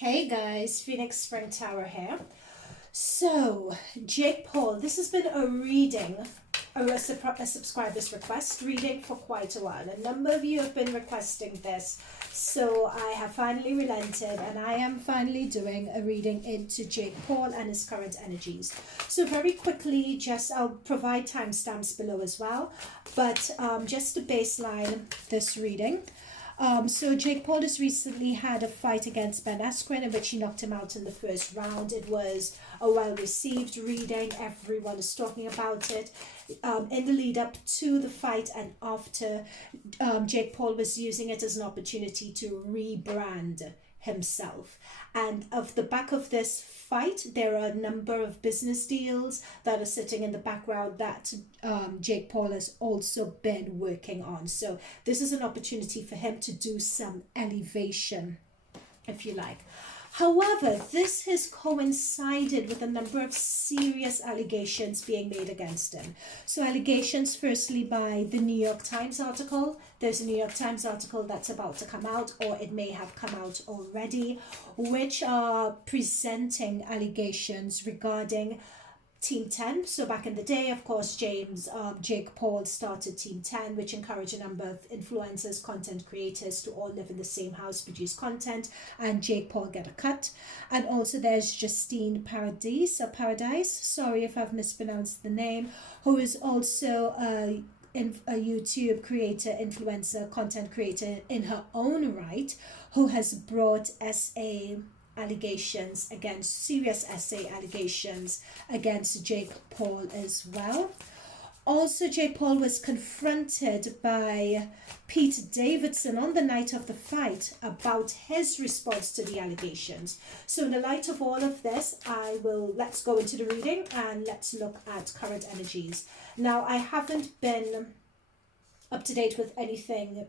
Hey guys, Phoenix Spring Tower here. So, Jake Paul, this has been a reading, a subscriber's request reading for quite a while. A number of you have been requesting this, so I have finally relented and I am finally doing a reading into Jake Paul and his current energies. So, very quickly, I'll provide timestamps below as well, but just to baseline this reading. So Jake Paul has recently had a fight against Ben Askren in which he knocked him out in the first round. It was a well-received reading. Everyone is talking about it. In the lead up to the fight and after, Jake Paul was using it as an opportunity to rebrand himself. And of the back of this fight, there are a number of business deals that are sitting in the background that Jake Paul has also been working on. So this is an opportunity for him to do some elevation, if you like. However, this has coincided with a number of serious allegations being made against him. So allegations firstly by the New York Times article. There's a New York Times article that's about to come out, or it may have come out already, which are presenting allegations regarding Team 10. So back in the day, of course, Jake Paul started Team 10, which encouraged a number of influencers, content creators to all live in the same house, produce content, and Jake Paul get a cut. And also there's Justine Paradise, sorry if I've mispronounced the name, who is also a YouTube creator, influencer, content creator in her own right, who has brought serious SA allegations against Jake Paul as well. Also, Jake Paul was confronted by Pete Davidson on the night of the fight about his response to the allegations. So in the light of all of this, let's go into the reading and let's look at current energies. Now, I haven't been up to date with anything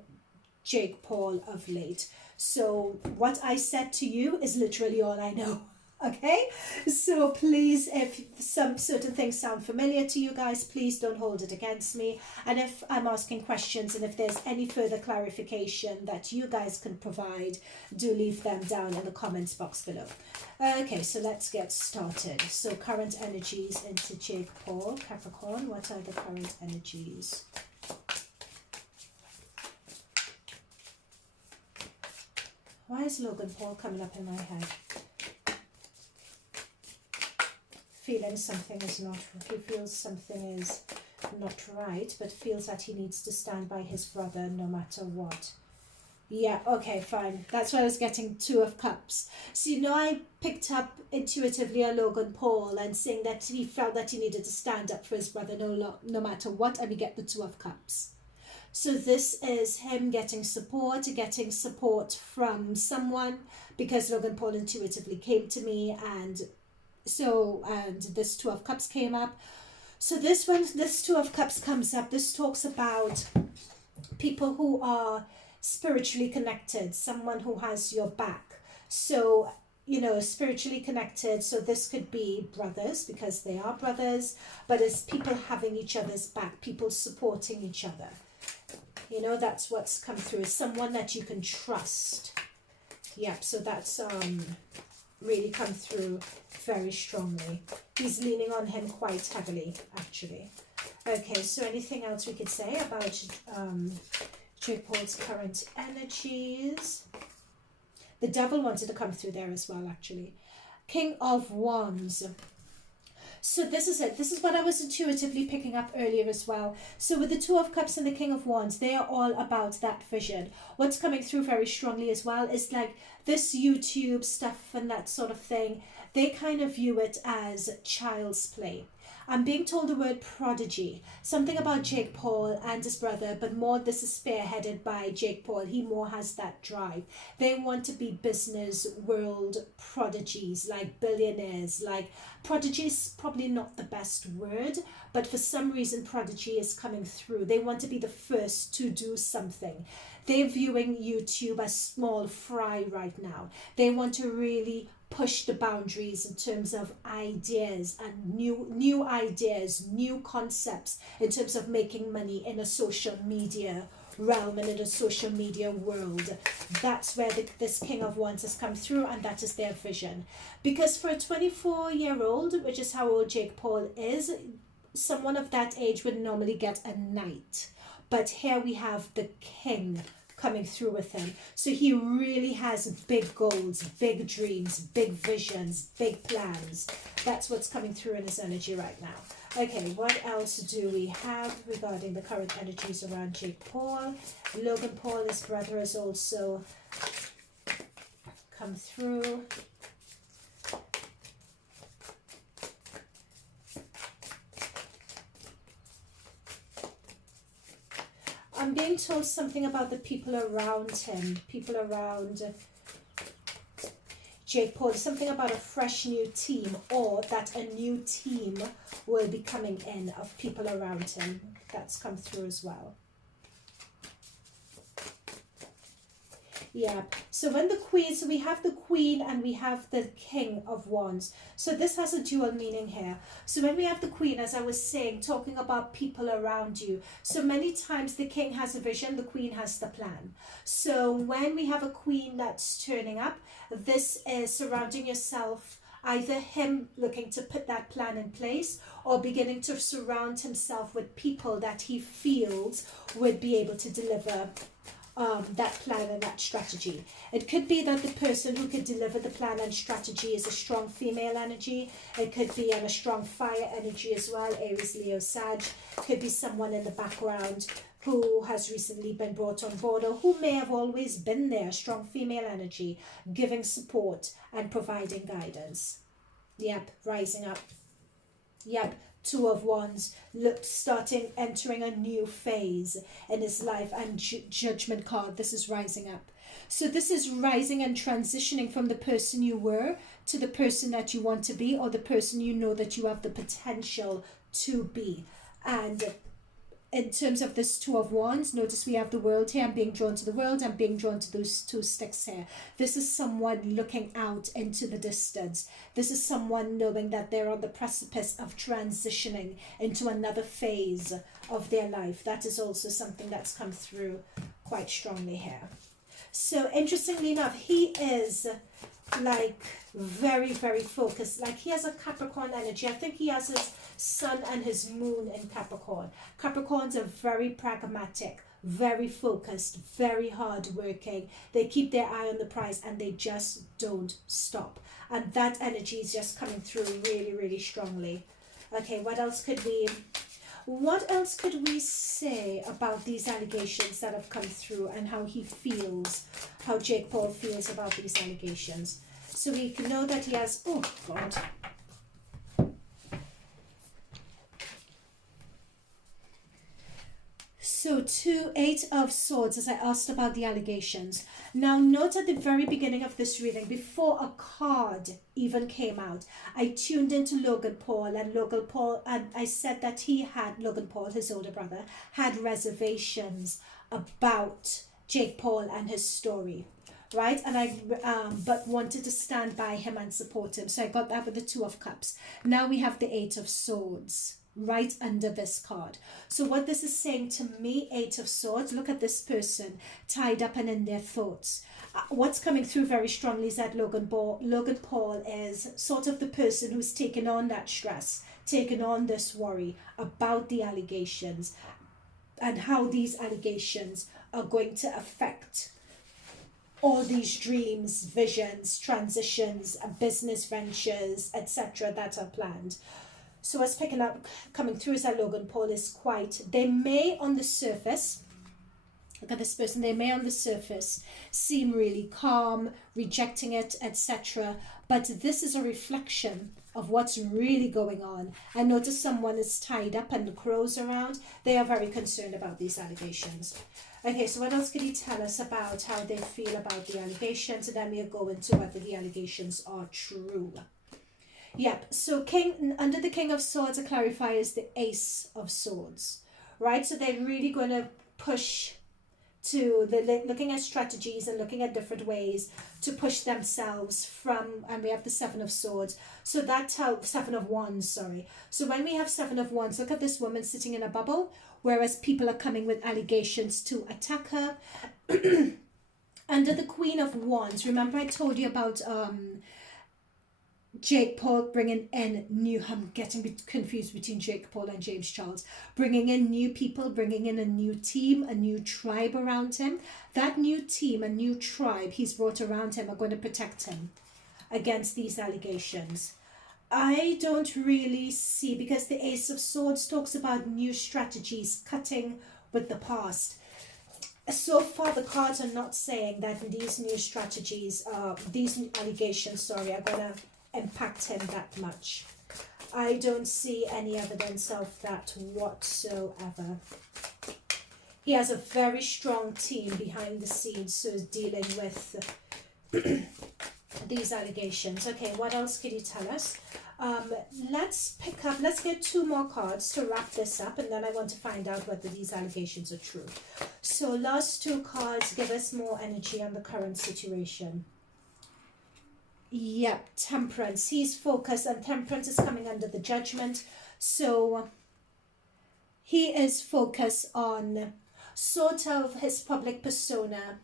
Jake Paul of late. So what I said to you is literally all I know. Okay, so please, if some certain things sound familiar to you guys, please don't hold it against me. And if I'm asking questions and if there's any further clarification that you guys can provide, do leave them down in the comments box below. Okay, so let's get started. So current energies into Jake Paul, Capricorn. What are the current energies? Why is Logan Paul coming up in my head? Feeling something is not, he feels something is not right, but feels that he needs to stand by his brother no matter what. Yeah, okay, fine. That's why I was getting Two of Cups. So, I picked up intuitively on Logan Paul and saying that he felt that he needed to stand up for his brother no matter what, and we get the Two of Cups. So this is him getting support from someone, because Logan Paul intuitively came to me, and this Two of Cups came up. So this Two of Cups comes up, this talks about people who are spiritually connected, someone who has your back. So, spiritually connected. So this could be brothers, because they are brothers, but it's people having each other's back, people supporting each other. That's what's come through, is someone that you can trust. Yep, so that's really come through very strongly. He's leaning on him quite heavily, actually. Okay, so anything else we could say about Jake Paul's current energies? The Devil wanted to come through there as well, actually. King of Wands. So this is it. This is what I was intuitively picking up earlier as well. So with the Two of Cups and the King of Wands, they are all about that vision. What's coming through very strongly as well is like this YouTube stuff and that sort of thing. They kind of view it as child's play. I'm being told the word prodigy, something about Jake Paul and his brother, but more this is spearheaded by Jake Paul. He more has that drive. They want to be business world prodigies, like billionaires. Like prodigy is probably not the best word, but for some reason prodigy is coming through. They want to be the first to do something. They're viewing YouTube as small fry right now. They want to really push the boundaries in terms of ideas and new ideas, new concepts in terms of making money in a social media realm and in the social media world. That's where this King of Wands has come through, and that is their vision. Because for a 24-year-old, which is how old Jake Paul is, someone of that age would normally get a knight. But here we have the king coming through with him. So he really has big goals, big dreams, big visions, big plans. That's what's coming through in his energy right now. Okay, what else do we have regarding the current energies around Jake Paul? Logan Paul, his brother, has also come through. I'm being told something about the people around him, people around Jake Paul, something about a fresh new team, or that a new team will be coming in of people around him. That's come through as well. Yeah, so when the queen, so we have the queen and we have the king of wands. So this has a dual meaning here. So when we have the queen, as I was saying, talking about people around you. So many times the king has a vision, the queen has the plan. So when we have a queen that's turning up, this is surrounding yourself, either him looking to put that plan in place or beginning to surround himself with people that he feels would be able to deliver that plan and that strategy. It could be that the person who could deliver the plan and strategy is a strong female energy. It could be a strong fire energy as well, Aries, Leo, Sag. Could be someone in the background who has recently been brought on board, or who may have always been there, strong female energy, giving support and providing guidance. Yep, rising up. Yep, Two of Wands, entering a new phase in his life, and Judgment card, this is rising up. So this is rising and transitioning from the person you were to the person that you want to be, or the person you know that you have the potential to be. And in terms of this Two of Wands, notice we have the world here. I'm being drawn to the world. I'm being drawn to those two sticks here. This is someone looking out into the distance. This is someone knowing that they're on the precipice of transitioning into another phase of their life. That is also something that's come through quite strongly here. So interestingly enough, he is like very, very focused. Like he has a Capricorn energy. I think he has his sun and his moon in Capricorn. Capricorns are very pragmatic, very focused, very hardworking. They keep their eye on the prize and they just don't stop. And that energy is just coming through really, really strongly. Okay, what else could we say about these allegations that have come through, and how he feels, how Jake Paul feels about these allegations? So we can know that he has, oh God. So 8 of Swords, as I asked about the allegations. Now note at the very beginning of this reading, before a card even came out, I tuned into Logan Paul, and I said that Logan Paul, his older brother, had reservations about Jake Paul and his story. Right, and I but wanted to stand by him and support him. So I got that with the Two of Cups. Now we have the 8 of Swords right under this card. So what this is saying to me, 8 of Swords, look at this person tied up and in their thoughts. What's coming through very strongly is that Logan Paul is sort of the person who's taken on that stress, taken on this worry about the allegations and how these allegations are going to affect all these dreams, visions, transitions, business ventures, etc. that are planned. So what's coming through is that Logan Paul is they may on the surface, look at this person, they may on the surface seem really calm, rejecting it, etc. But this is a reflection of what's really going on. And notice someone is tied up and the crows around. They are very concerned about these allegations. Okay, so what else could you tell us about how they feel about the allegations? And then we'll go into whether the allegations are true. Yep, so under the King of Swords, a clarifier is the Ace of Swords, right? So they're really going to push looking at strategies and looking at different ways to push themselves from, and we have the 7 of Swords. So that's how, 7 of Wands, sorry. So when we have 7 of Wands, look at this woman sitting in a bubble. whereas people are coming with allegations to attack her. Under the Queen of Wands, remember I told you about Jake Paul bringing in new, I'm getting confused between Jake Paul and James Charles, bringing in new people, bringing in a new team, a new tribe around him. That new team, a new tribe he's brought around him are going to protect him against these allegations. I don't really see, because the Ace of Swords talks about new strategies, cutting with the past. So far, the cards are not saying that these new strategies, these new allegations, sorry, are going to impact him that much. I don't see any evidence of that whatsoever. He has a very strong team behind the scenes, so is dealing with these allegations. Okay, what else can you tell us? Let's get 2 more cards to wrap this up, and then I want to find out whether these allegations are true. So last 2 cards give us more energy on the current situation. Yep, Temperance. He's focused, and Temperance is coming under the Judgment. So he is focused on sort of his public persona,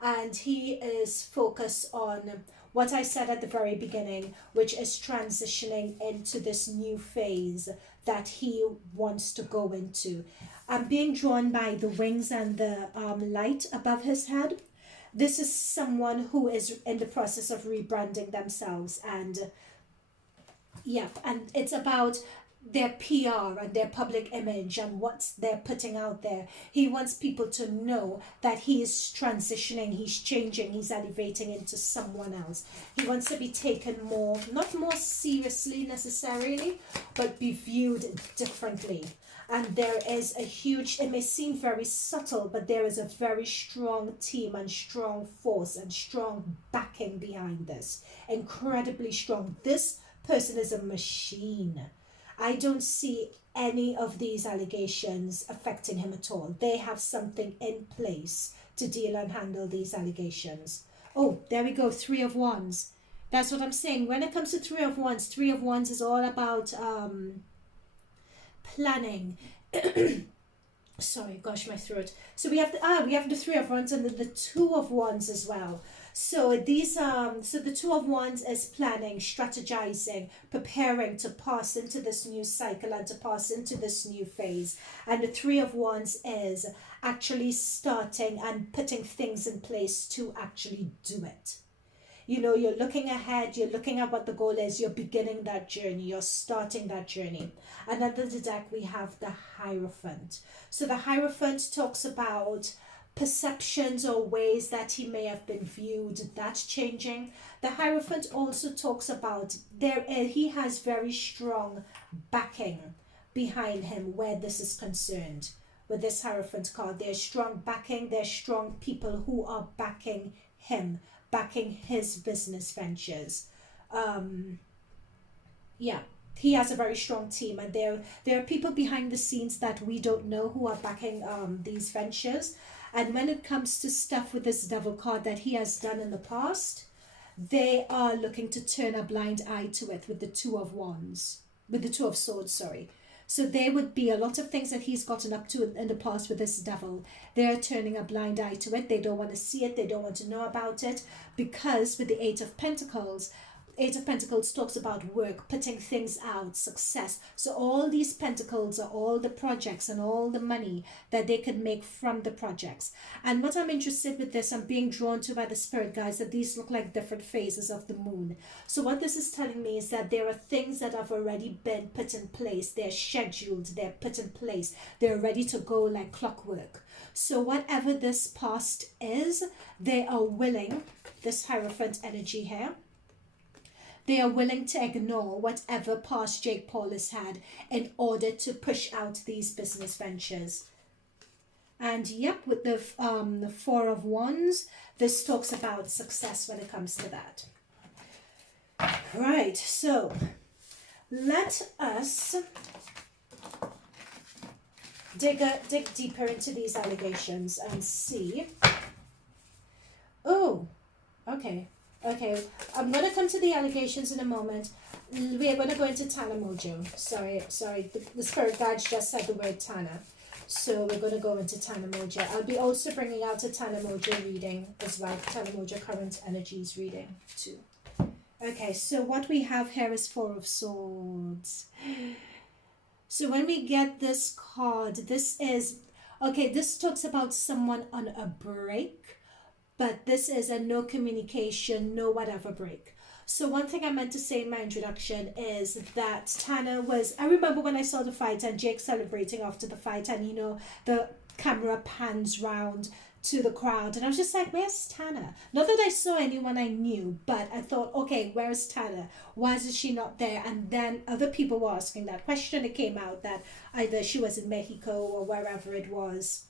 and he is focused on what I said at the very beginning, which is transitioning into this new phase that he wants to go into. I'm being drawn by the wings and the light above his head. This is someone who is in the process of rebranding themselves, and and it's about their PR and their public image and what they're putting out there. He wants people to know that he is transitioning, he's changing, he's elevating into someone else. He wants to be taken more, not more seriously necessarily, but be viewed differently. And there is a huge, it may seem very subtle, but there is a very strong team and strong force and strong backing behind this. Incredibly strong. This person is a machine. I don't see any of these allegations affecting him at all. They have something in place to deal and handle these allegations. Oh, there we go, 3 of Wands. That's what I'm saying. When it comes to 3 of Wands is all about planning. Sorry, gosh, my throat. So we have the 3 of Wands and the 2 of Wands as well. So these so the 2 of Wands is planning, strategizing, preparing to pass into this new cycle and to pass into this new phase. And the 3 of Wands is actually starting and putting things in place to actually do it. You know, you're looking ahead, you're looking at what the goal is, you're beginning that journey, you're starting that journey. And under the deck, we have the Hierophant. So the Hierophant talks about perceptions or ways that he may have been viewed, that's changing. The Hierophant also talks about he has very strong backing behind him where this is concerned. With this Hierophant card, there's strong backing, there's strong people who are backing him, backing his business ventures. He has a very strong team, and there are people behind the scenes that we don't know who are backing these ventures. And when it comes to stuff with this Devil card that he has done in the past, they are looking to turn a blind eye to it with the 2 of Wands, with the 2 of Swords, sorry. So there would be a lot of things that he's gotten up to in the past with this Devil. They're turning a blind eye to it. They don't want to see it. They don't want to know about it, because with the 8 of Pentacles talks about work, putting things out, success. So all these pentacles are all the projects and all the money that they could make from the projects. And what I'm interested with this, I'm being drawn to by the spirit guides, that these look like different phases of the moon. So what this is telling me is that there are things that have already been put in place. They're scheduled, they're put in place, they're ready to go like clockwork. So whatever this past is, they are willing, this Hierophant energy here, they are willing to ignore whatever past Jake Paul has had in order to push out these business ventures. And yep, with the 4 of Wands, this talks about success when it comes to that. Right, so let us dig deeper into these allegations and see. Oh, okay. Okay, I'm going to come to the allegations in a moment. We are going to go into Tana Mojo. Sorry, the spirit guides just said the word Tana. So we're going to go into Tana Mongeau. I'll be also bringing out a Tana Mongeau reading as well. Tana Mongeau Current Energies reading too. Okay, so what we have here is Four of Swords. So when we get this card, this is, okay, this talks about someone on a break, but this is a no communication, no whatever break. So one thing I meant to say in my introduction is that Tana was, I remember when I saw the fight and Jake celebrating after the fight, and you know, the camera pans round to the crowd, and I was just like, where's Tana? Not that I saw anyone I knew, but I thought, okay, where's Tana? Why is she not there? And then other people were asking that question. It came out that either she was in Mexico or wherever it was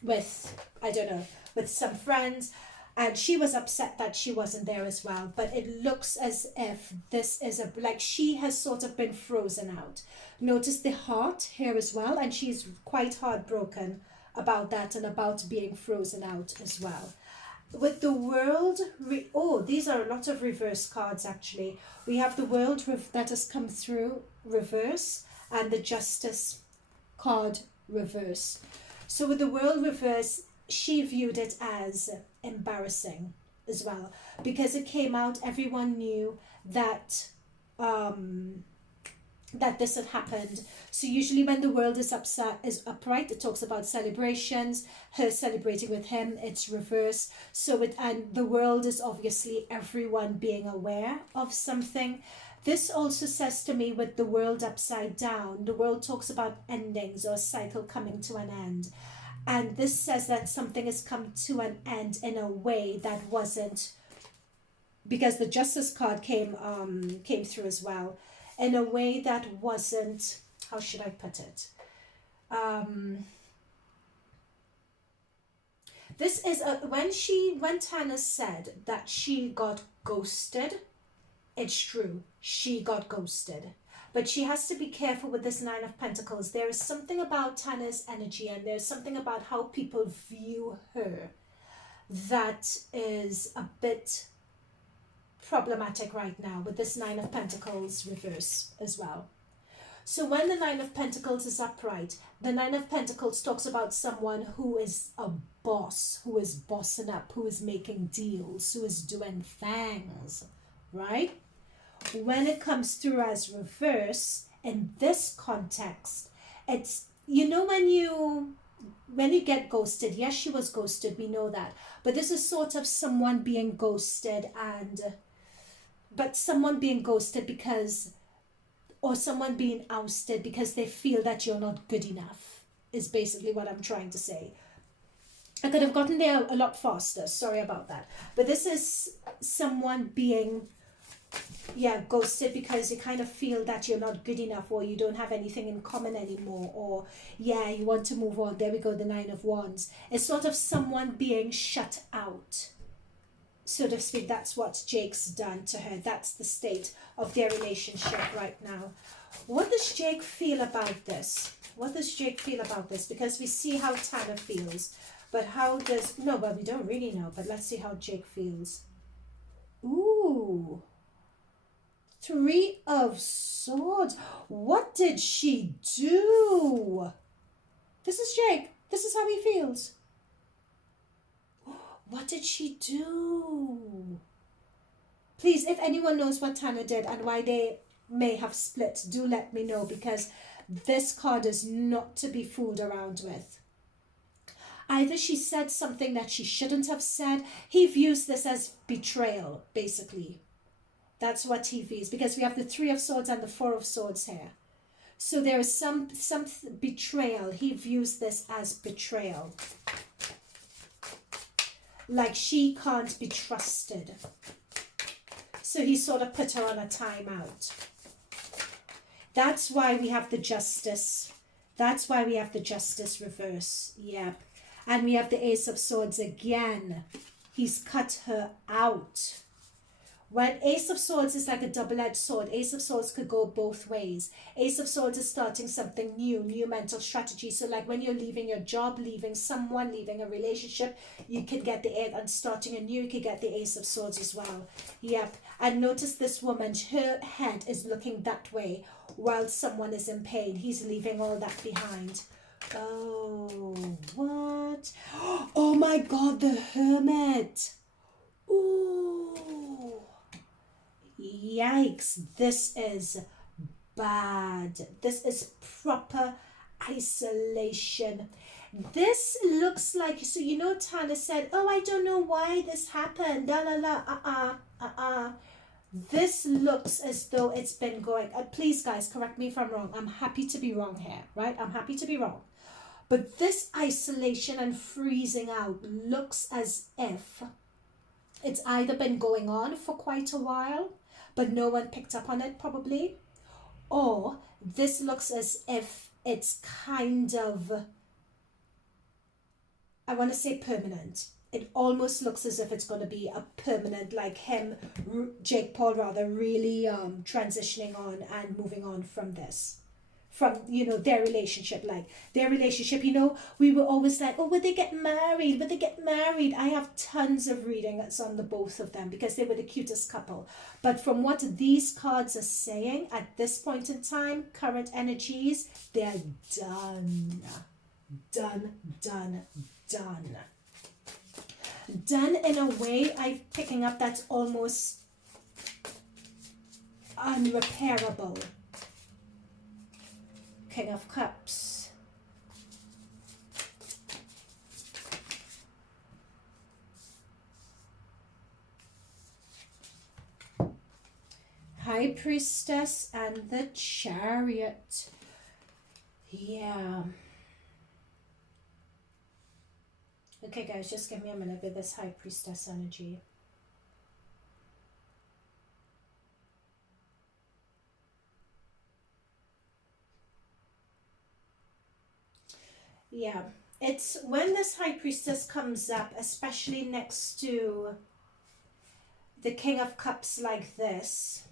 with, I don't know, with some friends, and she was upset that she wasn't there as well. But it looks as if this is a, like, she has sort of been frozen out. Notice the heart here as well, and she's quite heartbroken about that and about being frozen out as well. With the world, these are a lot of reverse cards actually. We have the world that has come through reverse, and the justice card reverse. So with the world reverse, she viewed it as embarrassing as well, because it came out, everyone knew that that this had happened. So usually when the world is upright, it talks about celebrations, her celebrating with him. It's reverse. So and the world is obviously everyone being aware of something. This also says to me, with the world upside down, the world talks about endings or a cycle coming to an end. And this says that something has come to an end in a way that wasn't, because the justice card came through as well, in a way that wasn't, how should I put it? This is when Tana said that she got ghosted, it's true, she got ghosted. But she has to be careful with this Nine of Pentacles. There is something about Tana's energy, and there's something about how people view her that is a bit problematic right now with this Nine of Pentacles reverse as well. So when the Nine of Pentacles is upright, the Nine of Pentacles talks about someone who is a boss, who is bossing up, who is making deals, who is doing things, right? When it comes through as reverse, in this context, it's, you know, when you get ghosted, yes, she was ghosted, we know that, but this is sort of someone being ghosted, but someone being ghosted because, or someone being ousted because they feel that you're not good enough, is basically what I'm trying to say. I could have gotten there a lot faster, sorry about that, but this is someone being ghosted because you kind of feel that you're not good enough, or you don't have anything in common anymore, or you want to move on. There we go, the Nine of Wands. It's sort of someone being shut out, so to speak. That's what Jake's done to her. That's the state of their relationship right now. What does Jake feel about this? What does Jake feel about this? Because we see how Tana feels, but we don't really know, but let's see how Jake feels. Ooh, Three of Swords. What did she do? This is Jake. This is how he feels. What did she do? Please, if anyone knows what Tana did and why they may have split, do let me know, because this card is not to be fooled around with. Either she said something that she shouldn't have said. He views this as betrayal, basically. That's what he views, because we have the Three of Swords and the Four of Swords here. So there is some betrayal. He views this as betrayal. Like she can't be trusted. So he sort of put her on a timeout. That's why we have the Justice. That's why we have the Justice reverse. Yep. And we have the Ace of Swords again. He's cut her out. When Ace of Swords is like a double-edged sword, Ace of Swords could go both ways. Ace of Swords is starting something new mental strategy. So like when you're leaving your job, leaving someone, leaving a relationship, you could get the Ace, and starting anew, you could get the Ace of Swords as well. Yep. And notice this woman, her head is looking that way while someone is in pain. He's leaving all that behind. Oh, what? Oh my God, the Hermit. Ooh. Yikes, this is bad. This is proper isolation. This looks like, so you know, Tana said, oh, I don't know why this happened. La la la, This looks as though it's been going, please guys, correct me if I'm wrong. I'm happy to be wrong here, right? I'm happy to be wrong. But this isolation and freezing out looks as if it's either been going on for quite a while, but no one picked up on it probably, or this looks as if it's kind of, I want to say permanent. It almost looks as if it's going to be a permanent, like him, Jake Paul rather, really transitioning on and moving on from this. From, you know, their relationship, you know, we were always like, oh, would they get married? Would they get married? I have tons of readings on the both of them because they were the cutest couple. But from what these cards are saying at this point in time, current energies, they're done. Done, done, done. Done in a way I'm picking up that's almost unrepairable. King of Cups. High Priestess and the Chariot. Yeah. Okay guys, just give me a minute with this High Priestess energy. Yeah, it's when this High Priestess comes up, especially next to the King of Cups like this,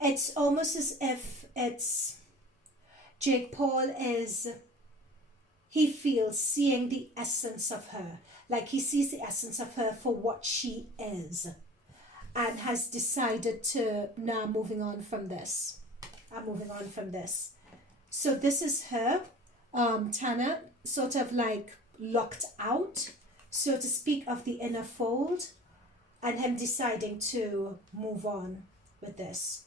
it's almost as if it's Jake Paul is, he feels seeing the essence of her, like he sees the essence of her for what she is, and has decided to, now moving on from this. I'm moving on from this. So this is her, Tana, sort of like locked out, so to speak, of the inner fold, and him deciding to move on with this.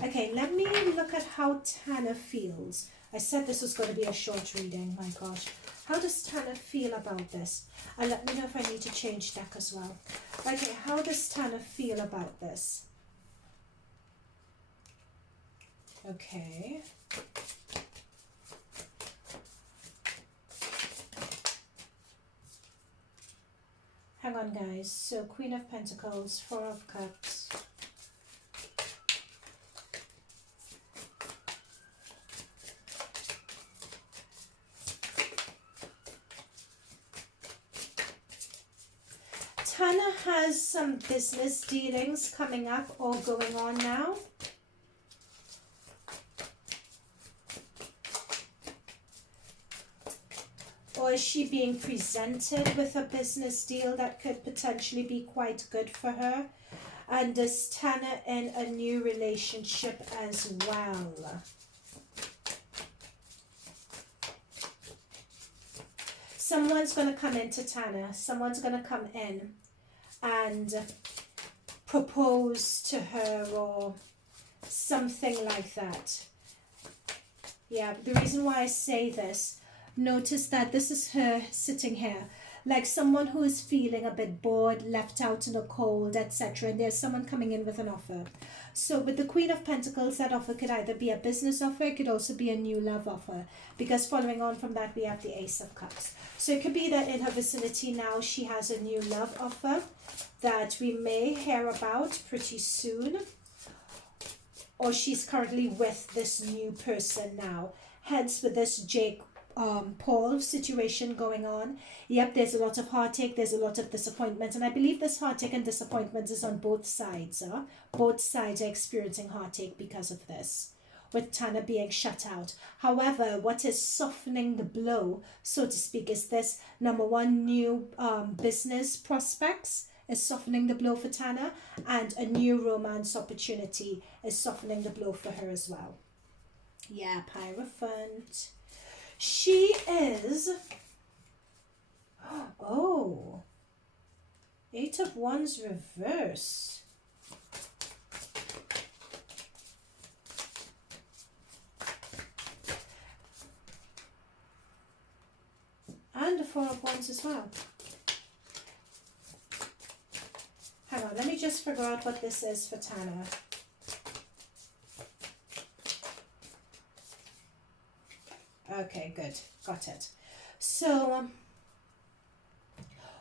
Okay, let me look at how Tana feels. I said this was going to be a short reading, my gosh. How does Tana feel about this? And let me know if I need to change deck as well. Okay, how does Tana feel about this? Okay. Hang on, guys. So, Queen of Pentacles, Four of Cups. Tana has some business dealings coming up or going on now. Or is she being presented with a business deal that could potentially be quite good for her? And is Tana in a new relationship as well? Someone's going to come into Tana. Someone's going to come in and propose to her or something like that. Yeah, the reason why I say this, notice that this is her sitting here, like someone who is feeling a bit bored, left out in the cold, etc. And there's someone coming in with an offer. So with the Queen of Pentacles, that offer could either be a business offer, it could also be a new love offer. Because following on from that, we have the Ace of Cups. So it could be that in her vicinity now, she has a new love offer that we may hear about pretty soon. Or she's currently with this new person now. Hence, with this Jake Paul situation going on, yep, there's a lot of heartache, there's a lot of disappointment, and I believe this heartache and disappointment is on both sides. Both sides are experiencing heartache because of this, with Tana being shut out. However, what is softening the blow, so to speak, is this number one, new business prospects is softening the blow for Tana, and a new romance opportunity is softening the blow for her as well. Yeah, Hierophant. She is, oh, Eight of Wands reverse. And the Four of Wands as well. Hang on, let me just figure out what this is for Tana. Okay, good. Got it. So,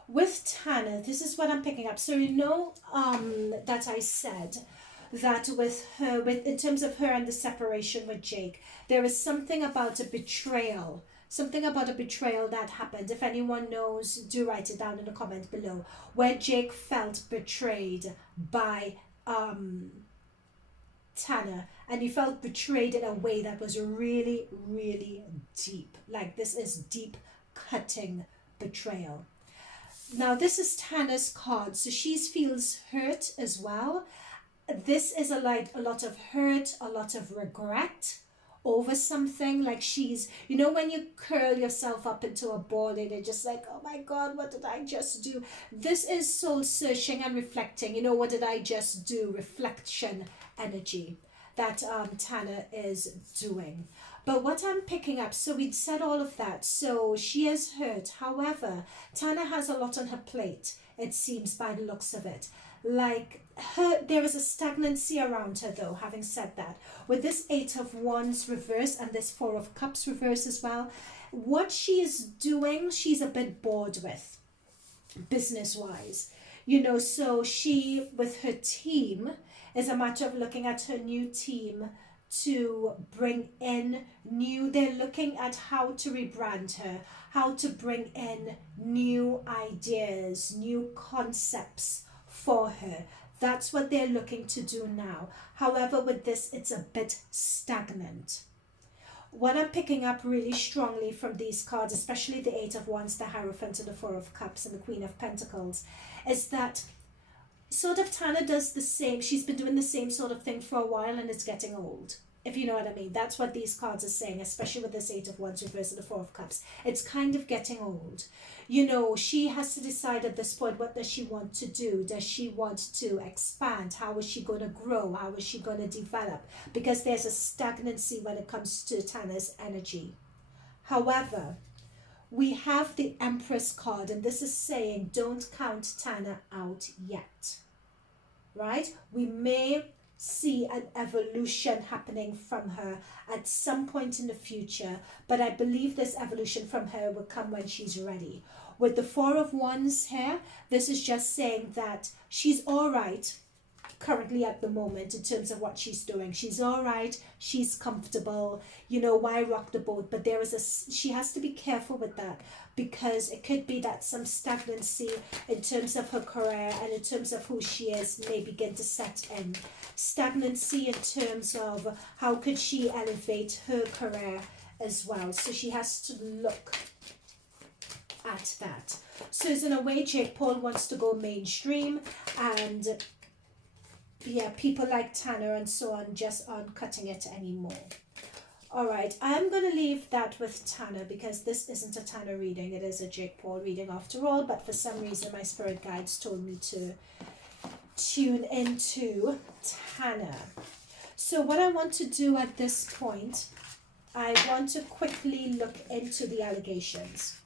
with Tana, this is what I'm picking up. So, you know that I said that with her, in terms of her and the separation with Jake, there is something about a betrayal. Something about a betrayal that happened. If anyone knows, do write it down in the comment below. Where Jake felt betrayed by Tana, and he felt betrayed in a way that was really, really deep. Like, this is deep, cutting betrayal. Now, this is Tana's card, so she feels hurt as well. This is a lot of hurt, a lot of regret over something. Like, she's, you know, when you curl yourself up into a ball and you're just like, oh my God, what did I just do? This is soul searching and reflecting. You know, what did I just do? Reflection energy that Tana is doing. But what I'm picking up, so we'd said all of that. So she is hurt. However, Tana has a lot on her plate, it seems, by the looks of it. Like, there is a stagnancy around her, though. Having said that, with this Eight of Wands reverse and this Four of Cups reverse as well, what she is doing, she's a bit bored with, business-wise. You know, so she, with her team, is a matter of looking at her new team to bring in new, they're looking at how to rebrand her, how to bring in new ideas, new concepts for her. That's what they're looking to do now. However, with this, it's a bit stagnant. What I'm picking up really strongly from these cards, especially the Eight of Wands, the Hierophant, and the Four of Cups, and the Queen of Pentacles, is that sort of Tana does the same. She's been doing the same sort of thing for a while, and it's getting old, if you know what I mean. That's what these cards are saying, especially with this Eight of Wands reverse and the Four of Cups. It's kind of getting old. You know, she has to decide at this point, what does she want to do? Does she want to expand? How is she going to grow? How is she going to develop? Because there's a stagnancy when it comes to Tana's energy. However, we have the Empress card, and this is saying don't count Tana out yet, right? We may see an evolution happening from her at some point in the future, but I believe this evolution from her will come when she's ready. With the Four of Wands here, this is just saying that she's all right currently at the moment in terms of what she's doing. She's all right, she's comfortable, you know, why rock the boat? But there is she has to be careful with that, because it could be that some stagnancy in terms of her career and in terms of who she is may begin to set in. Stagnancy in terms of how could she elevate her career as well. So she has to look at that. So in a way, Jake Paul wants to go mainstream, and yeah, people like Tana and so on just aren't cutting it anymore. All right, I'm going to leave that with Tana, because this isn't a Tana reading. It is a Jake Paul reading after all, but for some reason my spirit guides told me to tune into Tana. So what I want to do at this point, I want to quickly look into the allegations,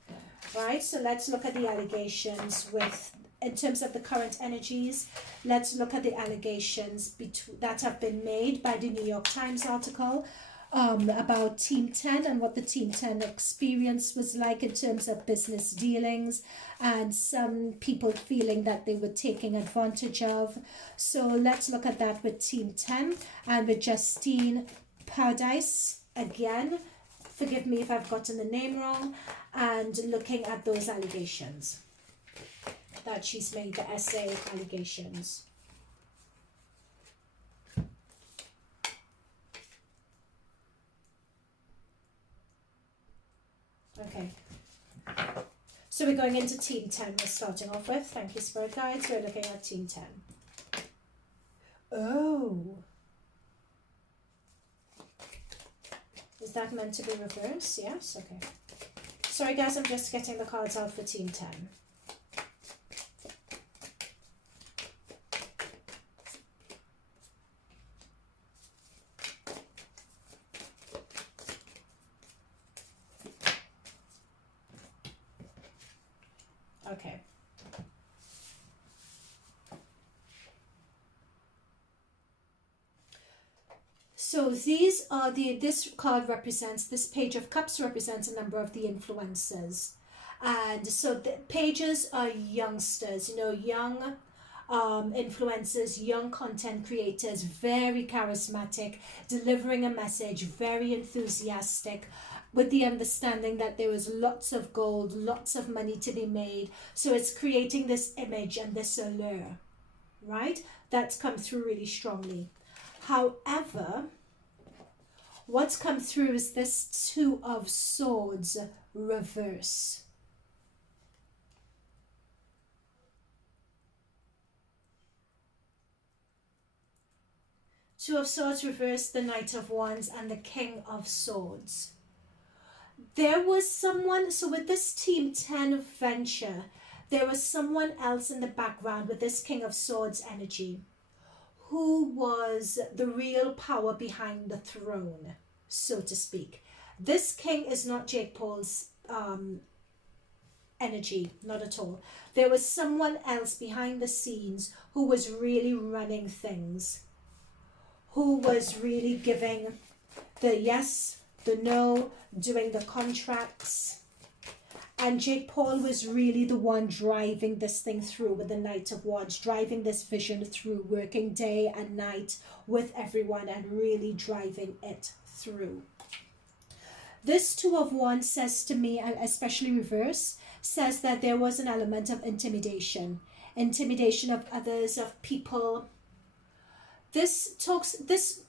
right? So let's look at the allegations with, in terms of the current energies. Let's look at the allegations that have been made by the New York Times article about Team 10 and what the Team 10 experience was like in terms of business dealings, and some people feeling that they were taking advantage of. So let's look at that with Team 10 and with Justine Paradise again. Forgive me if I've gotten the name wrong. And looking at those allegations that she's made, the essay allegations. Okay, so we're going into Team 10. We're starting off with, thank you Spirit Guides, we're looking at Team 10. Oh, Is that meant to be reversed? Yes? Okay. Sorry guys, I'm just getting the cards out for Team 10. Okay. So these are this card represents, this Page of Cups represents a number of the influencers. And so the pages are youngsters, you know, young influencers, young content creators, very charismatic, delivering a message, very enthusiastic, with the understanding that there is lots of gold, lots of money to be made. So it's creating this image and this allure, right? That's come through really strongly. However, what's come through is this Two of Swords reverse. Two of Swords reverse, the Knight of Wands, and the King of Swords. There was someone, so with this Team 10 venture, there was someone else in the background with this King of Swords energy who was the real power behind the throne, so to speak. This king is not Jake Paul's energy, not at all. There was someone else behind the scenes who was really running things, who was really giving the yes, the no, doing the contracts. And Jake Paul was really the one driving this thing through with the Knight of Wands, driving this vision through, working day and night with everyone and really driving it through. This Two of Wands says to me, especially reverse, says that there was an element of intimidation of others, of people. This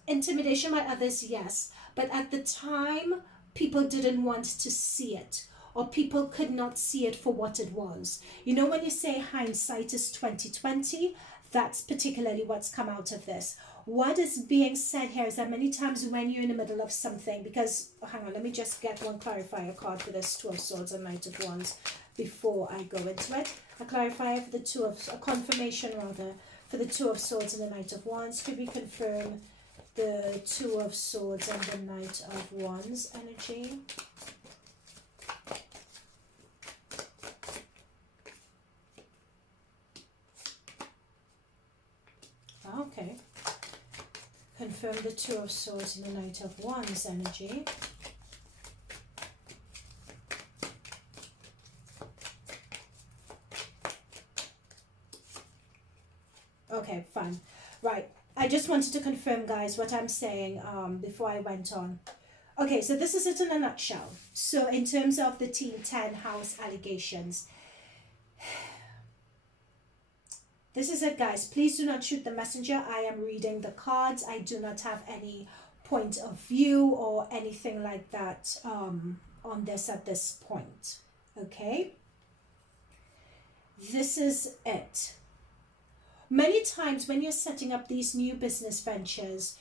intimidation by others, yes, but at the time, people didn't want to see it, or people could not see it for what it was. You know, when you say hindsight is 2020, that's particularly what's come out of this. What is being said here is that many times when you're in the middle of something, because, hang on, let me just get one clarifier card for this Two of Swords and Knight of Wands before I go into it. A clarifier for a confirmation rather, for the Two of Swords and the Knight of Wands. Could we confirm the Two of Swords and the Knight of Wands energy? Okay. Confirm the Two of Swords and the Knight of Wands energy. Okay, fine. Right. I just wanted to confirm, guys, what I'm saying before I went on. Okay, so this is it in a nutshell. So in terms of the Team 10 house allegations, this is it, guys. Please do not shoot the messenger. I am reading the cards. I do not have any point of view or anything like that on this at this point. Okay? This is it. Many times when you're setting up these new business ventures,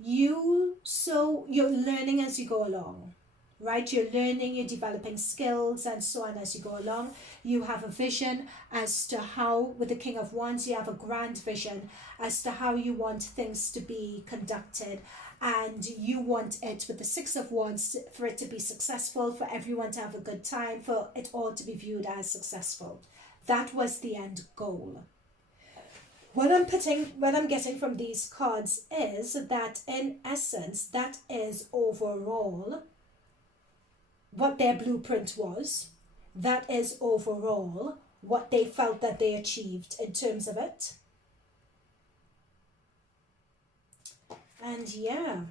you're learning as you go along. Right? You're learning, you're developing skills and so on as you go along. You have a vision as to how, with the King of Wands, you have a grand vision as to how you want things to be conducted. And you want it, with the Six of Wands, for it to be successful, for everyone to have a good time, for it all to be viewed as successful. That was the end goal. What I'm getting from these cards is that, in essence, that is overall what their blueprint was. That is overall what they felt that they achieved in terms of it. And yeah.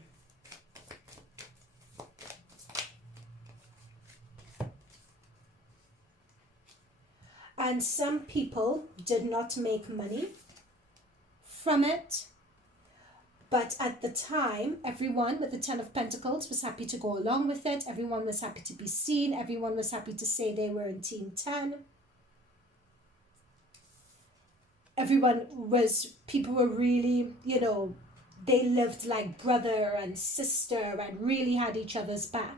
And some people did not make money from it. But at the time, everyone with the Ten of Pentacles was happy to go along with it. Everyone was happy to be seen. Everyone was happy to say they were in Team 10. People were really, they lived like brother and sister and really had each other's back.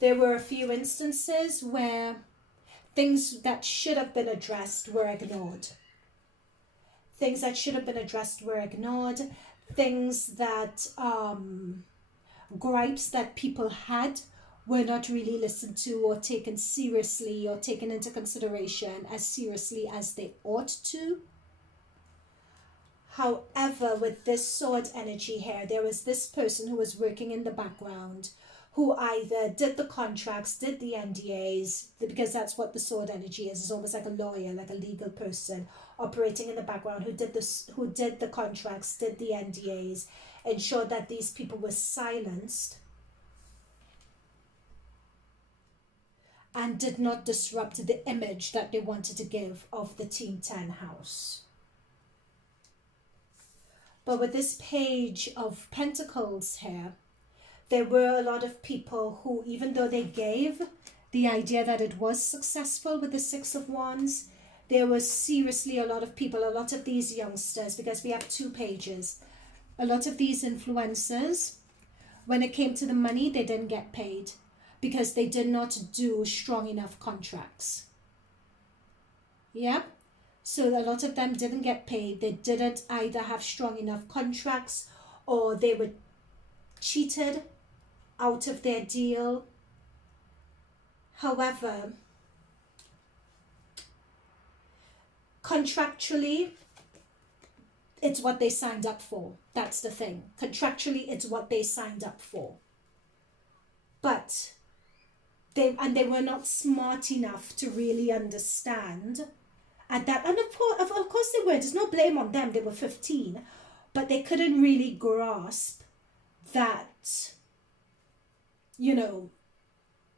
There were a few instances where things that should have been addressed were ignored. Things that should have been addressed were ignored. Things that, gripes that people had were not really listened to or taken seriously or taken into consideration as seriously as they ought to. However, with this sword energy here, there was this person who was working in the background who either did the contracts, did the NDAs, because that's what the sword energy is. It's almost like a lawyer, like a legal person operating in the background who did the contracts, did the NDAs, ensured that these people were silenced and did not disrupt the image that they wanted to give of the Team 10 house. But with this Page of Pentacles here, there were a lot of people who, even though they gave the idea that it was successful with the Six of Wands, there was seriously a lot of people, a lot of these youngsters, because we have two pages, a lot of these influencers, when it came to the money, they didn't get paid because they did not do strong enough contracts. Yeah? So a lot of them didn't get paid. They didn't either have strong enough contracts or they were cheated out of their deal. However, contractually, it's what they signed up for. That's the thing. Contractually, it's what they signed up for. But they were not smart enough to really understand at that. And of course they weren't. There's no blame on them. They were 15. But they couldn't really grasp that, you know,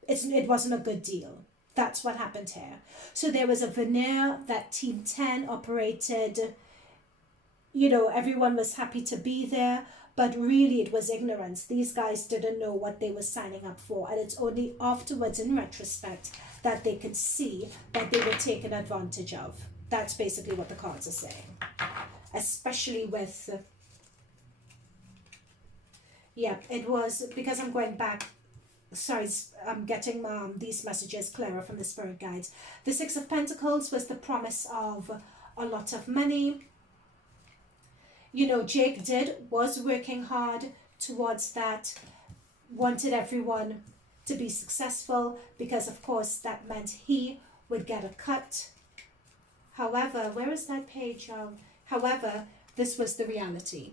it wasn't a good deal. That's what happened here. So there was a veneer that Team 10 operated. You know, everyone was happy to be there, but really it was ignorance. These guys didn't know what they were signing up for, and it's only afterwards, in retrospect, that they could see that they were taken advantage of. That's basically what the cards are saying. Especially with, yeah, it was, because I'm going back, sorry, I'm getting these messages clearer from the spirit guides. The Six of Pentacles was the promise of a lot of money. You know, Jake was working hard towards that, wanted everyone to be successful because, of course, that meant he would get a cut. However, where is that page? However, this was the reality.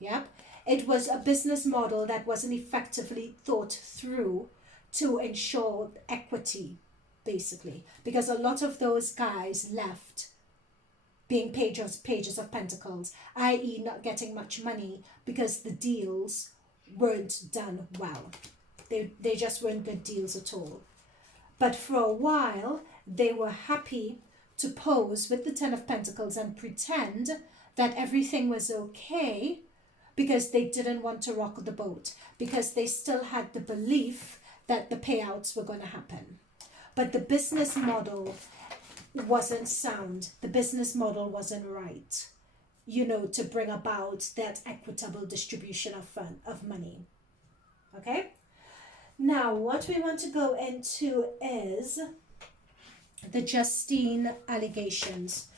Yep. It was a business model that wasn't effectively thought through to ensure equity, basically, because a lot of those guys left being pages of pentacles, i.e. not getting much money because the deals weren't done well. They just weren't good deals at all. But for a while, they were happy to pose with the Ten of Pentacles and pretend that everything was okay because they didn't want to rock the boat, because they still had the belief that the payouts were going to happen. But the business model wasn't sound. The business model wasn't right, you know, to bring about that equitable distribution of money. Okay? Now, what we want to go into is the Justine allegations.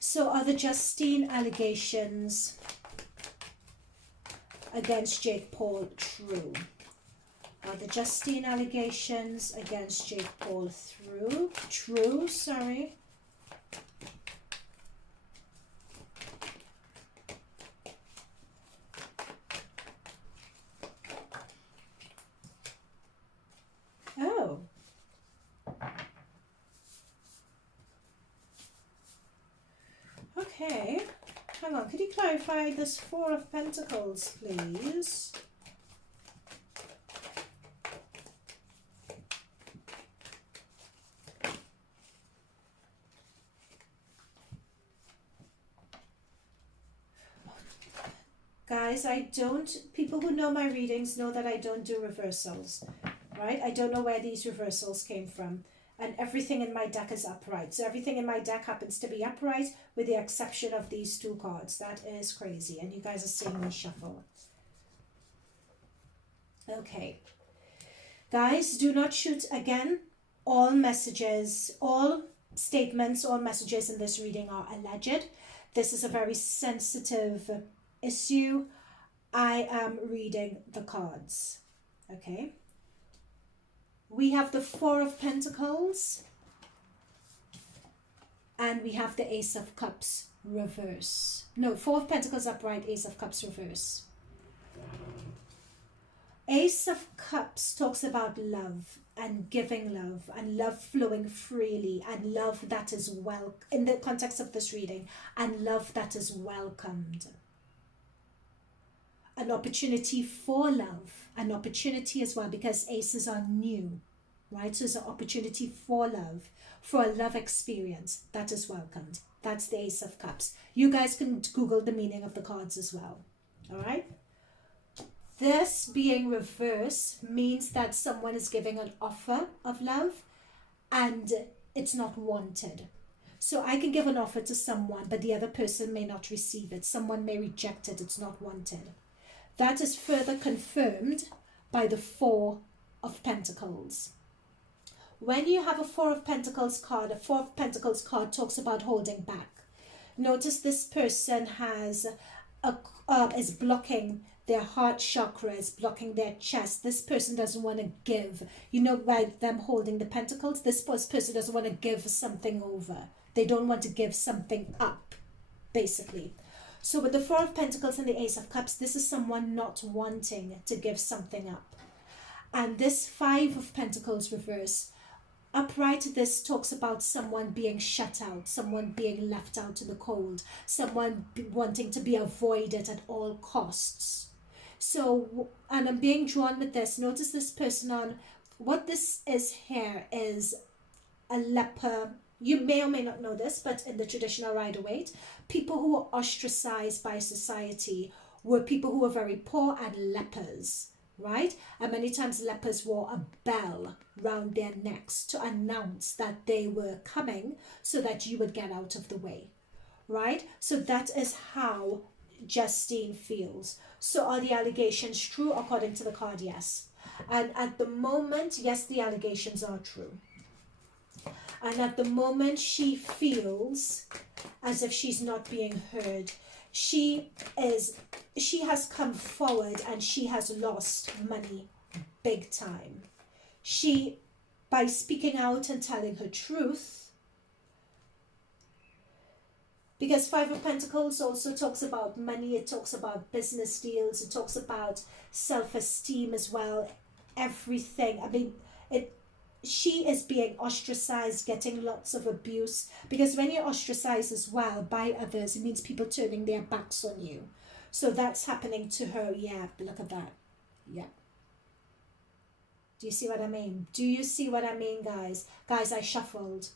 So are the Justine allegations against Jake Paul true? Are the Justine allegations against Jake Paul true? Sorry. Oh. Okay. Hang on, could you clarify this Four of Pentacles, please? Guys, people who know my readings know that I don't do reversals, right? I don't know where these reversals came from. and everything in my deck is upright. So everything in my deck happens to be upright with the exception of these two cards. That is crazy. And you guys are seeing me shuffle. Okay. Guys, do not shoot again. All messages, all statements, all messages in this reading are alleged. This is a very sensitive issue. I am reading the cards. Okay. We have the Four of Pentacles and we have the Ace of Cups reverse. No, Four of Pentacles upright, Ace of Cups reverse. Ace of Cups talks about love and giving love and love flowing freely and love that is in the context of this reading, and love that is welcomed. An opportunity for love, an opportunity as well, because aces are new, right? So it's an opportunity for love, for a love experience that is welcomed. That's the Ace of Cups. You guys can Google the meaning of the cards as well. All right. This being reverse means that someone is giving an offer of love and it's not wanted. So I can give an offer to someone, but the other person may not receive it. Someone may reject it. It's not wanted. That is further confirmed by the Four of Pentacles. When you have a Four of Pentacles card, a Four of Pentacles card talks about holding back. Notice this person is blocking their heart chakra, is blocking their chest. This person doesn't want to give. You know, by them holding the pentacles, this person doesn't want to give something over. They don't want to give something up, basically. So with the Four of Pentacles and the Ace of Cups, this is someone not wanting to give something up. And this Five of Pentacles reverse, upright, this talks about someone being shut out, someone being left out to the cold, someone wanting to be avoided at all costs. So, and I'm being drawn with this. Notice this person on, what this is here is a leper. You may or may not know this, but in the traditional Rider-Waite, people who were ostracized by society were people who were very poor and lepers, right? And many times lepers wore a bell round their necks to announce that they were coming so that you would get out of the way, right? So that is how Justine feels. So are the allegations true? According to the card, yes. And at the moment, yes, the allegations are true. And at the moment, she feels as if she's not being heard. She has come forward and she has lost money big time. She, by speaking out and telling her truth, because Five of Pentacles also talks about money, it talks about business deals, it talks about self-esteem as well, everything. I mean, she is being ostracized, getting lots of abuse, because when you're ostracized as well by others, it means people turning their backs on you. So that's happening to her. Yeah, look at that. Yeah. Do you see what I mean? Do you see what I mean, guys? Guys, I shuffled.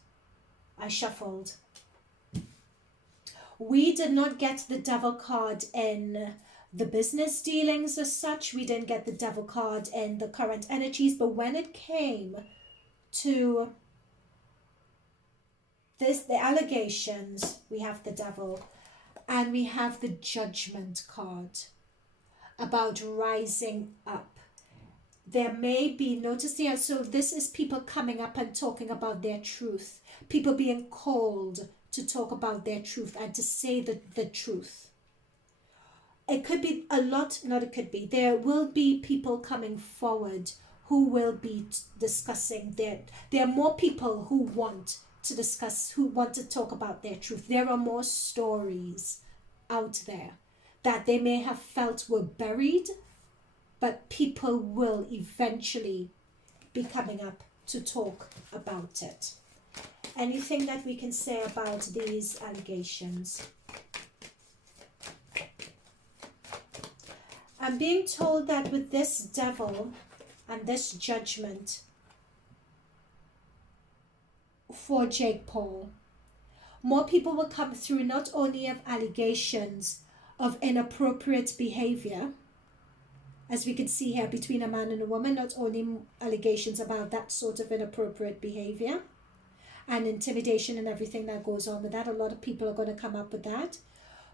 We did not get the Devil card in the business dealings as such. We didn't get the Devil card in the current energies, but when it came to the allegations, we have the Devil and we have the Judgment card about rising up. There may be, notice here, so this is people coming up and talking about their truth, people being called to talk about their truth and to say the truth. It could be a lot, not it could be, there will be people coming forward who will be discussing there are more people who want to discuss, who want to talk about their truth. There are more stories out there that they may have felt were buried, but people will eventually be coming up to talk about it. Anything that we can say about these allegations? I'm being told that with this Devil and this Judgment for Jake Paul, more people will come through, not only of allegations of inappropriate behavior, as we can see here between a man and a woman, not only allegations about that sort of inappropriate behavior, and intimidation and everything that goes on with that. A lot of people are going to come up with that.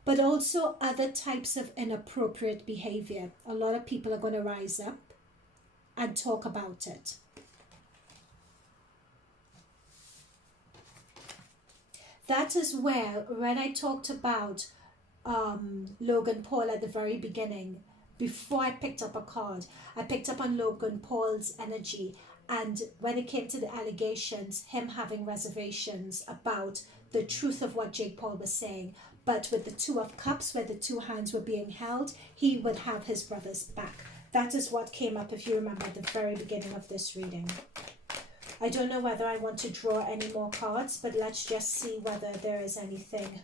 But also other types of inappropriate behavior. A lot of people are going to rise up and talk about it. That is where, when I talked about Logan Paul at the very beginning, before I picked up a card, I picked up on Logan Paul's energy. And when it came to the allegations, him having reservations about the truth of what Jake Paul was saying. But with the Two of Cups, where the two hands were being held, he would have his brother's back. That is what came up, if you remember, at the very beginning of this reading. I don't know whether I want to draw any more cards, but let's just see whether there is anything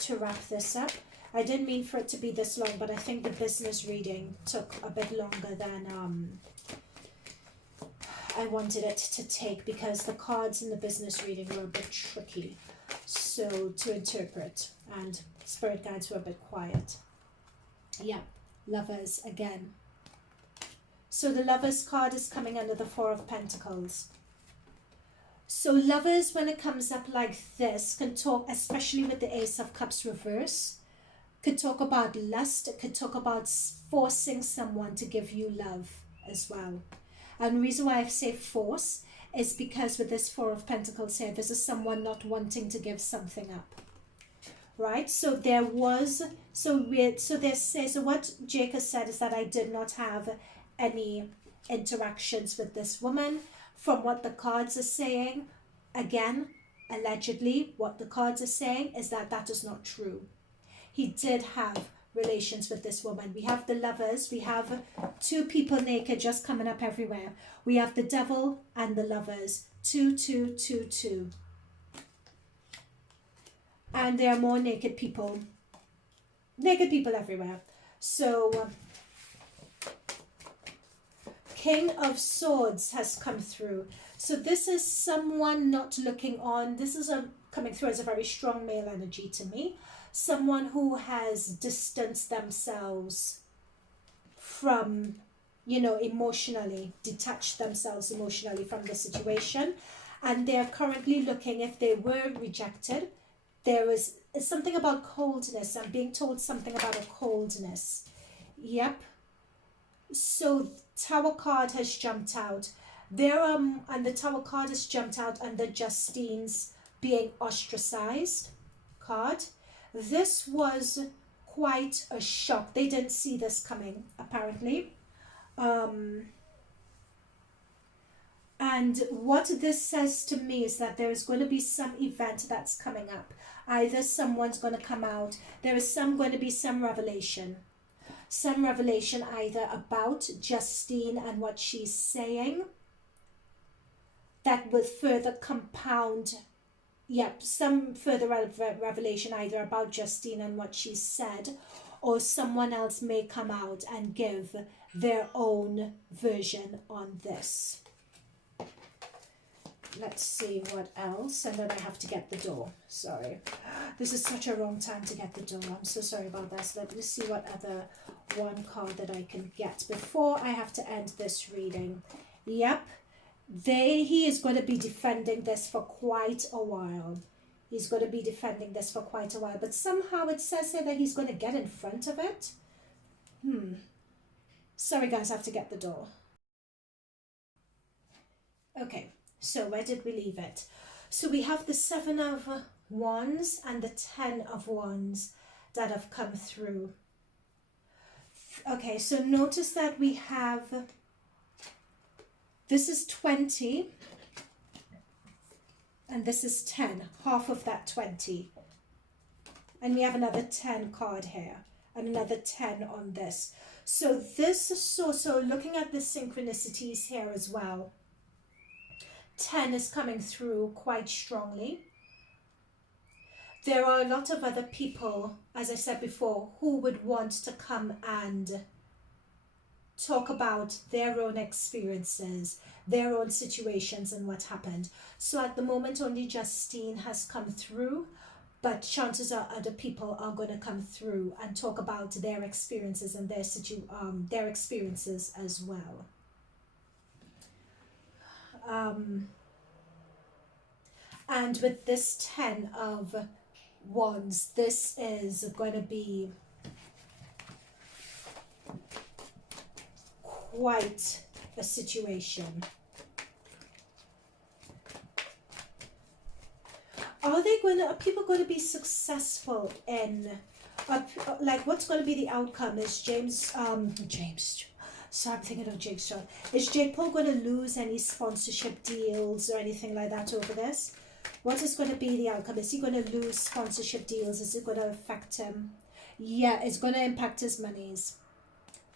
to wrap this up. I didn't mean for it to be this long, but I think the business reading took a bit longer than I wanted it to take, because the cards in the business reading were a bit tricky so to interpret, and spirit guides were a bit quiet. Yeah, Lovers again. So the Lovers card is coming under the Four of Pentacles. So Lovers, when it comes up like this, can talk, especially with the Ace of Cups reverse, could talk about lust, could talk about forcing someone to give you love as well. And the reason why I say force is because with this Four of Pentacles here, this is someone not wanting to give something up. Right? So there was, so what Jake has said is that I did not have any interactions with this woman. From what the cards are saying, again, allegedly, what the cards are saying is that that is not true. He did have relations with this woman. We have the Lovers, we have two people naked just coming up everywhere. We have the Devil and the Lovers. 2, 2, 2, 2. And there are more naked people. Naked people everywhere. So, King of Swords has come through. So this is someone not looking on. This is coming through as a very strong male energy to me. Someone who has distanced themselves from, emotionally, detached themselves emotionally from the situation. And they're currently looking, if they were rejected, there is something about coldness. I'm being told something about a coldness. Yep. So Tower card has jumped out. And the Tower card has jumped out under Justine's being ostracized card. This was quite a shock. They didn't see this coming, apparently. And what this says to me is that there is going to be some event that's coming up. Either someone's going to come out, there is going to be some revelation. Some revelation either about Justine and what she's saying that will further compound, some further revelation either about Justine and what she said, or someone else may come out and give their own version on this. Let's see what else, and then I have to get the door. Sorry. This is such a wrong time to get the door. I'm so sorry about that. So let me see what other one card that I can get before I have to end this reading. Yep. He is going to be defending this for quite a while. He's going to be defending this for quite a while. But somehow it says here that he's going to get in front of it. Sorry guys, I have to get the door. Okay. So where did we leave it? So we have the 7 of Wands and the 10 of Wands that have come through. Okay, so notice that we have, this is 20 and this is 10, half of that 20. And we have another 10 card here and another 10 on this. So this is so looking at the synchronicities here as well. 10 is coming through quite strongly. There are a lot of other people, as I said before, who would want to come and talk about their own experiences, their own situations and what happened. So at the moment only Justine has come through, but chances are other people are going to come through and talk about their experiences and their experiences as well. And with this 10 of Wands, this is going to be quite a situation. Are people going to be successful in, like, what's going to be the outcome? Is sorry, I'm thinking of Jake Shaw. Is Jake Paul going to lose any sponsorship deals or anything like that over this? What is going to be the outcome? Is he going to lose sponsorship deals? Is it going to affect him? Yeah, it's going to impact his monies.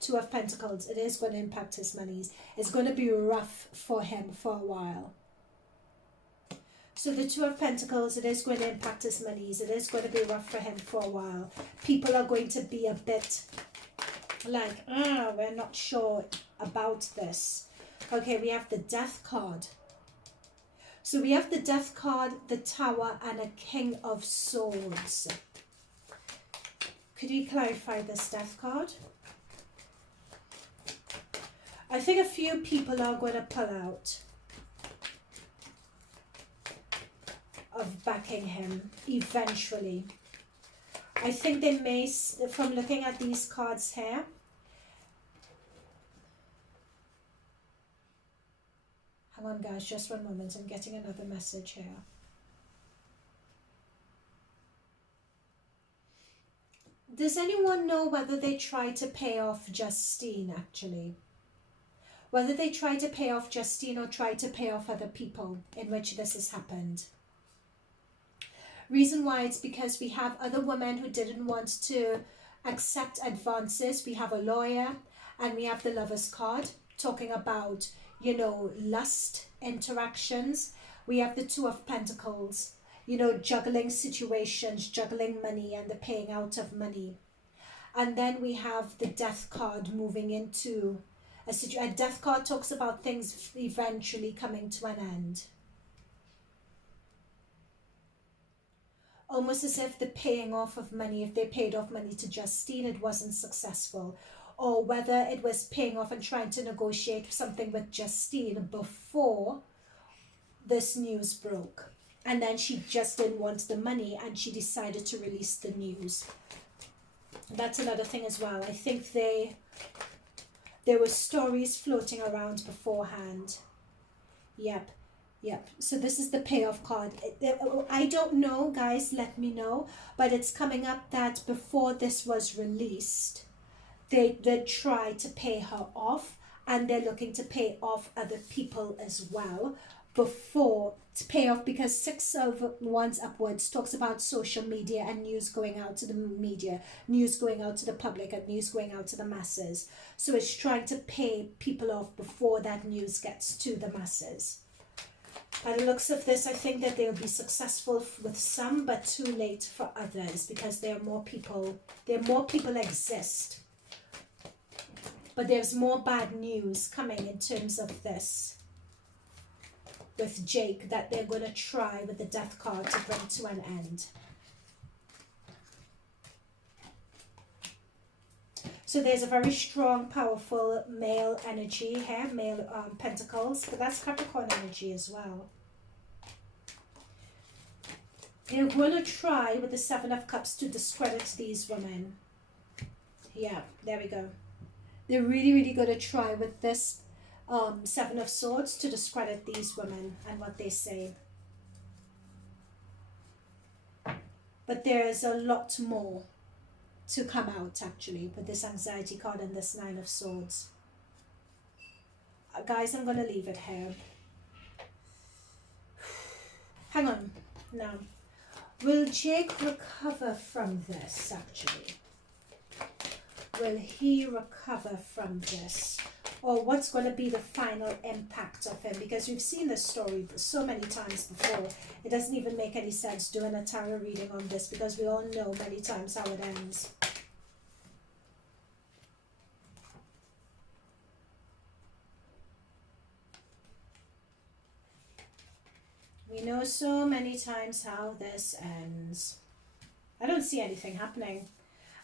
Two of Pentacles, it is going to impact his monies. It's going to be rough for him for a while. So the Two of Pentacles, it is going to impact his monies. It is going to be rough for him for a while. People are going to be a bit like, we're not sure about this. Okay, we have the Death card. So we have the Death card, the Tower, and a King of Swords. Could you clarify this Death card? I think a few people are going to pull out of backing him eventually. I think they may, from looking at these cards here, hang on guys, just one moment, I'm getting another message here. Does anyone know whether they tried to pay off Justine actually? Whether they tried to pay off Justine or tried to pay off other people in which this has happened? Reason why, it's because we have other women who didn't want to accept advances. We have a lawyer, and we have the Lover's card talking about, you know, lust interactions. We have the Two of Pentacles, you know, juggling situations, juggling money and the paying out of money. And then we have the Death card moving into a situation. A Death card talks about things eventually coming to an end. Almost as if the paying off of money, if they paid off money to Justine, it wasn't successful. Or whether it was paying off and trying to negotiate something with Justine before this news broke. And then she just didn't want the money and she decided to release the news. That's another thing as well. I think there were stories floating around beforehand. Yep. So this is the payoff card. I don't know, guys, let me know. But it's coming up that before this was released, they tried to pay her off. And they're looking to pay off other people as well. Before to pay off, because 6 of Wands upwards talks about social media and news going out to the media, news going out to the public, and news going out to the masses. So it's trying to pay people off before that news gets to the masses. By the looks of this, I think that they'll be successful with some, but too late for others, because there are more people exist. But there's more bad news coming in terms of this with Jake that they're going to try with the Death card to bring to an end. So there's a very strong, powerful male energy here, male pentacles, but that's Capricorn energy as well. They're going to try with the 7 of Cups to discredit these women. Yeah, there we go. They're really going to try with this 7 of Swords to discredit these women and what they say. But there's a lot more to come out actually with this Anxiety card and this 9 of Swords. Guys, I'm going to leave it here. Hang on. Now, will Jake recover from this actually? Will he recover from this? Or what's going to be the final impact of him? Because we've seen this story so many times before. It doesn't even make any sense doing a tarot reading on this, because we all know many times how it ends. We know so many times how this ends. I don't see anything happening.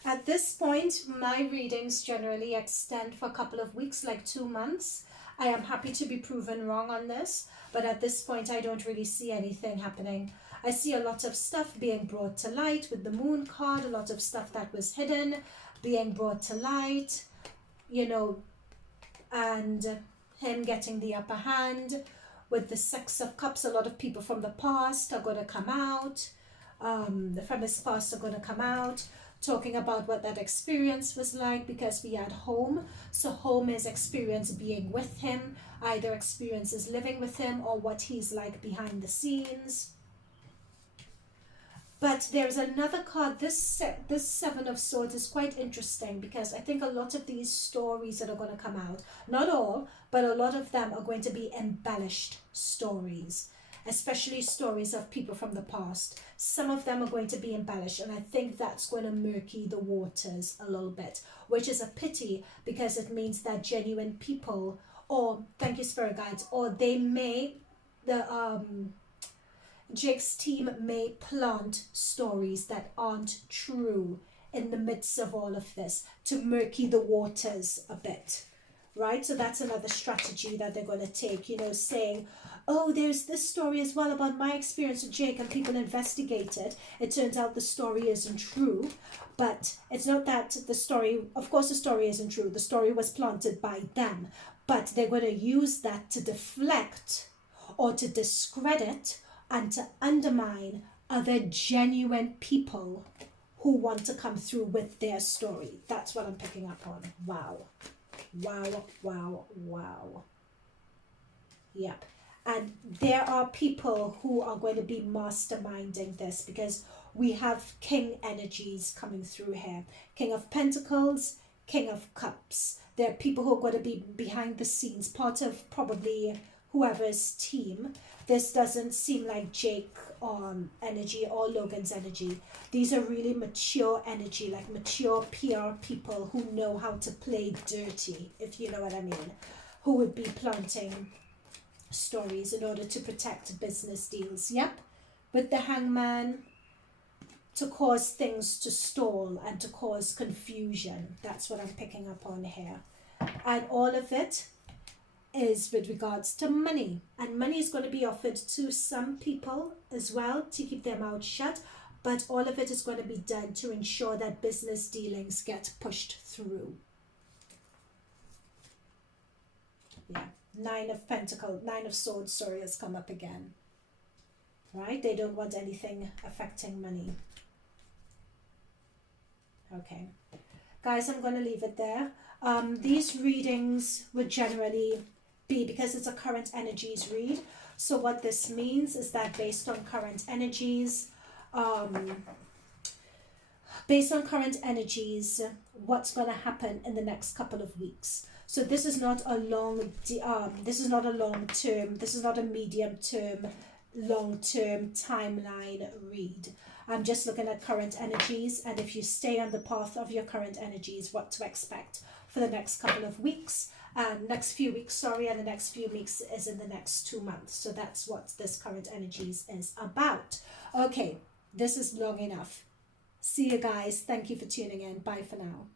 At this point, my readings generally extend for a couple of weeks, like 2 months. I am happy to be proven wrong on this, but at this point I don't really see anything happening. I see a lot of stuff being brought to light with the moon card, a lot of stuff that was hidden being brought to light, you know, and him getting the upper hand. With the Six of Cups, a lot of people from the past are going to come out. From his past are going to come out, talking about what that experience was like, because we had home. So home is experience being with him, either experiences living with him or what he's like behind the scenes. But there's another card. This Seven of Swords is quite interesting, because I think a lot of these stories that are going to come out, not all, but a lot of them are going to be embellished stories, especially stories of people from the past. Some of them are going to be embellished, and I think that's going to murky the waters a little bit, which is a pity, because it means that genuine people, or thank you spirit guides, or they may, Jake's team may plant stories that aren't true in the midst of all of this to murky the waters a bit, right? So that's another strategy that they're going to take, you know, saying, oh, there's this story as well about my experience with Jake, and people investigate it. It turns out the story isn't true, but it's not that the story, of course the story isn't true. The story was planted by them, but they're going to use that to deflect or to discredit and to undermine other genuine people who want to come through with their story. That's what I'm picking up on. Wow. Wow, wow, wow. Yep. And there are people who are going to be masterminding this, because we have king energies coming through here. King of Pentacles, King of Cups. There are people who are going to be behind the scenes, part of probably whoever's team. This doesn't seem like Jake energy or Logan's energy. These are really mature energy, like mature PR people who know how to play dirty, if you know what I mean, who would be planting stories in order to protect business deals. Yep. With the Hangman, to cause things to stall and to cause confusion. That's what I'm picking up on here. And all of it is with regards to money, and money is going to be offered to some people as well to keep their mouth shut, but all of it is going to be done to ensure that business dealings get pushed through. Yeah, Nine of Swords, sorry, has come up again, right? They don't want anything affecting money. Okay, guys, I'm going to leave it there. These readings would generally be, because it's a current energies read, so what this means is that based on current energies, what's going to happen in the next couple of weeks. So this is not a long term, this is not a medium term, long term timeline read. I'm just looking at current energies, and if you stay on the path of your current energies, what to expect for the next couple of weeks, next few weeks, and the next few weeks is in the next 2 months. So that's what this current energies is about. Okay, this is long enough. See you guys. Thank you for tuning in. Bye for now.